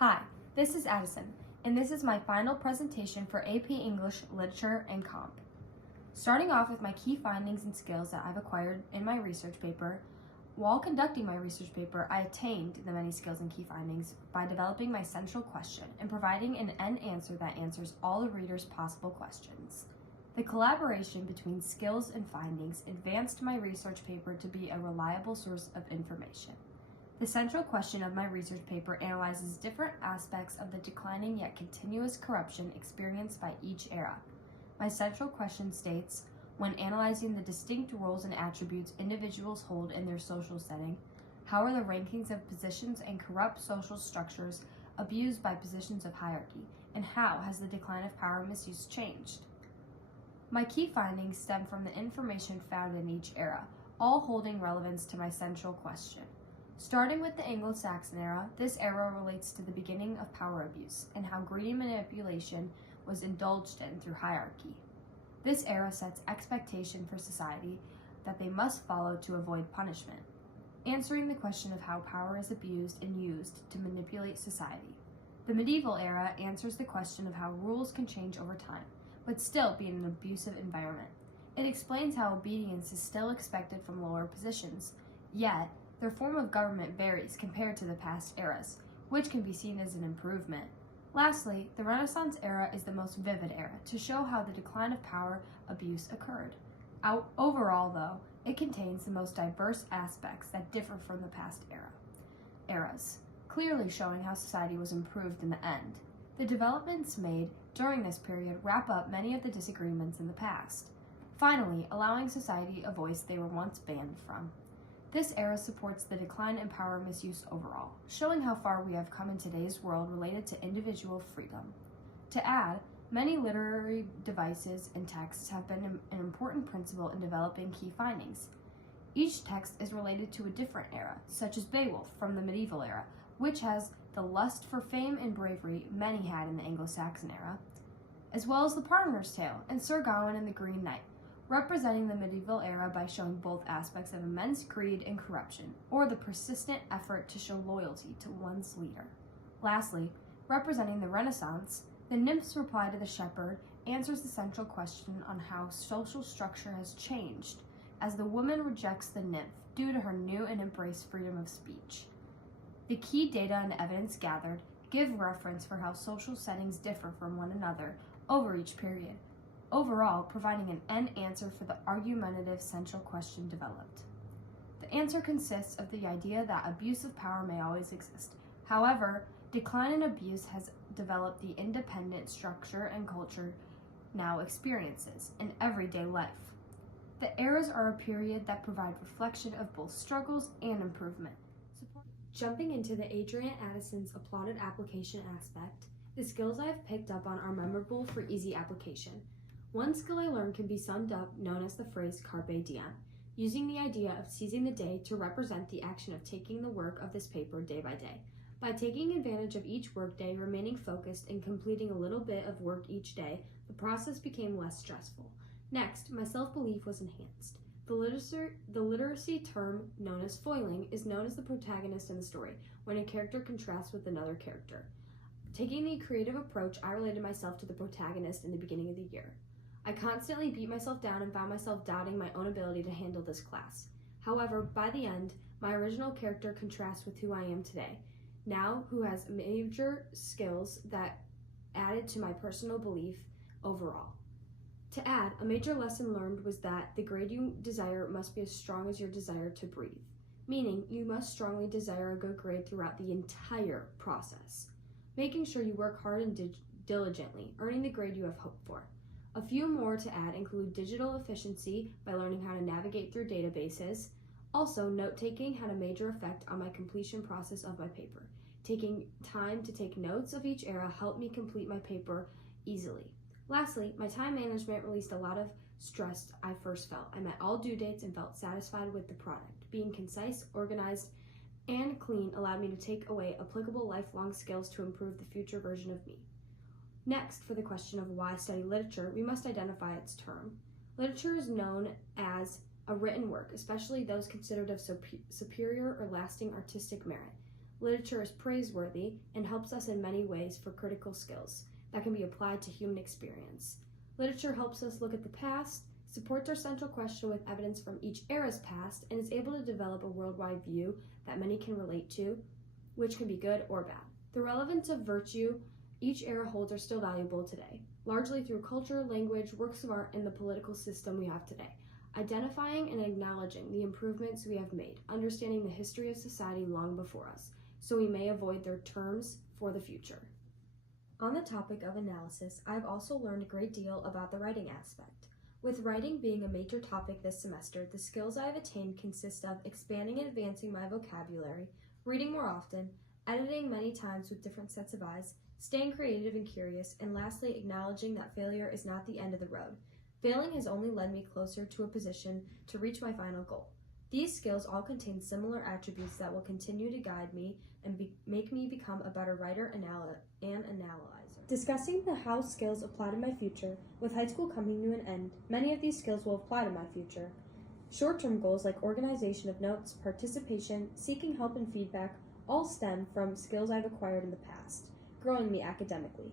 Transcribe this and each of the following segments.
Hi, this is Addison, and this is my final presentation for AP English Literature and Comp. Starting off with my key findings and skills that I've acquired in my research paper, while conducting my research paper, I attained the many skills and key findings by developing my central question and providing an end answer that answers all the reader's possible questions. The collaboration between skills and findings advanced my research paper to be a reliable source of information. The central question of my research paper analyzes different aspects of the declining yet continuous corruption experienced by each era. My central question states, when analyzing the distinct roles and attributes individuals hold in their social setting, how are the rankings of positions and corrupt social structures abused by positions of hierarchy, and how has the decline of power misuse changed? My key findings stem from the information found in each era, all holding relevance to my central question. Starting with the Anglo-Saxon era, this era relates to the beginning of power abuse and how greedy manipulation was indulged in through hierarchy. This era sets expectation for society that they must follow to avoid punishment, answering the question of how power is abused and used to manipulate society. The medieval era answers the question of how rules can change over time, but still be in an abusive environment. It explains how obedience is still expected from lower positions, yet their form of government varies compared to the past eras, which can be seen as an improvement. Lastly, the Renaissance era is the most vivid era to show how the decline of power abuse occurred. Overall, though, it contains the most diverse aspects that differ from the past eras, clearly showing how society was improved in the end. The developments made during this period wrap up many of the disagreements in the past, finally allowing society a voice they were once banned from. This era supports the decline in power misuse overall, showing how far we have come in today's world related to individual freedom. To add, many literary devices and texts have been an important principle in developing key findings. Each text is related to a different era, such as Beowulf from the medieval era, which has the lust for fame and bravery many had in the Anglo-Saxon era, as well as the Pardoner's Tale and Sir Gawain and the Green Knight, representing the medieval era by showing both aspects of immense greed and corruption, or the persistent effort to show loyalty to one's leader. Lastly, representing the Renaissance, the nymph's reply to the shepherd answers the central question on how social structure has changed as the woman rejects the nymph due to her new and embraced freedom of speech. The key data and evidence gathered give reference for how social settings differ from one another over each period, overall providing an end answer for the argumentative central question developed. The answer consists of the idea that abuse of power may always exist. However, decline in abuse has developed the independent structure and culture now experiences in everyday life. The eras are a period that provide reflection of both struggles and improvement. Jumping into the Adrian Addison's applauded application aspect, the skills I have picked up on are memorable for easy application. One skill I learned can be summed up known as the phrase carpe diem, using the idea of seizing the day to represent the action of taking the work of this paper day by day. By taking advantage of each workday, remaining focused, and completing a little bit of work each day, the process became less stressful. Next, my self-belief was enhanced. The literacy term known as foiling is known as the protagonist in the story, when a character contrasts with another character. Taking the creative approach, I related myself to the protagonist in the beginning of the year. I constantly beat myself down and found myself doubting my own ability to handle this class. However, by the end, my original character contrasts with who I am today, now who has major skills that added to my personal belief overall. To add, a major lesson learned was that the grade you desire must be as strong as your desire to breathe, meaning you must strongly desire a good grade throughout the entire process, making sure you work hard and diligently, earning the grade you have hoped for. A few more to add include digital efficiency by learning how to navigate through databases. Also, note-taking had a major effect on my completion process of my paper. Taking time to take notes of each era helped me complete my paper easily. Lastly, my time management released a lot of stress I first felt. I met all due dates and felt satisfied with the product. Being concise, organized, and clean allowed me to take away applicable lifelong skills to improve the future version of me. Next, for the question of why study literature, we must identify its term. Literature is known as a written work, especially those considered of superior or lasting artistic merit. Literature is praiseworthy and helps us in many ways for critical skills that can be applied to human experience. Literature helps us look at the past, supports our central question with evidence from each era's past, and is able to develop a worldwide view that many can relate to, which can be good or bad. The relevance of virtue each era holds are still valuable today, largely through culture, language, works of art, and the political system we have today. Identifying and acknowledging the improvements we have made, understanding the history of society long before us, so we may avoid their terms for the future. On the topic of analysis, I've also learned a great deal about the writing aspect. With writing being a major topic this semester, the skills I have attained consist of expanding and advancing my vocabulary, reading more often, editing many times with different sets of eyes, staying creative and curious, and lastly, acknowledging that failure is not the end of the road. Failing has only led me closer to a position to reach my final goal. These skills all contain similar attributes that will continue to guide me and make me become a better writer and analyzer. Discussing the how skills apply to my future, with high school coming to an end, many of these skills will apply to my future. Short-term goals like organization of notes, participation, seeking help and feedback all stem from skills I've acquired in the past, growing me academically,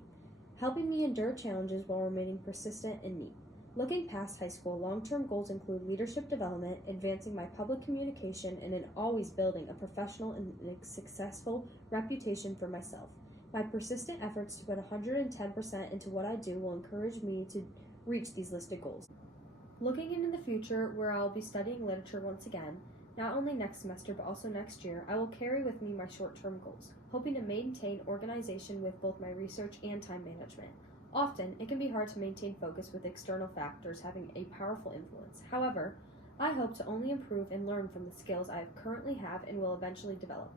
helping me endure challenges while remaining persistent and neat. Looking past high school, long-term goals include leadership development, advancing my public communication, and in always building a professional and successful reputation for myself. My persistent efforts to put 110% into what I do will encourage me to reach these listed goals. Looking into the future, where I will be studying literature once again, not only next semester but also next year, I will carry with me my short-term goals, hoping to maintain organization with both my research and time management. Often, it can be hard to maintain focus with external factors having a powerful influence. However, I hope to only improve and learn from the skills I currently have and will eventually develop.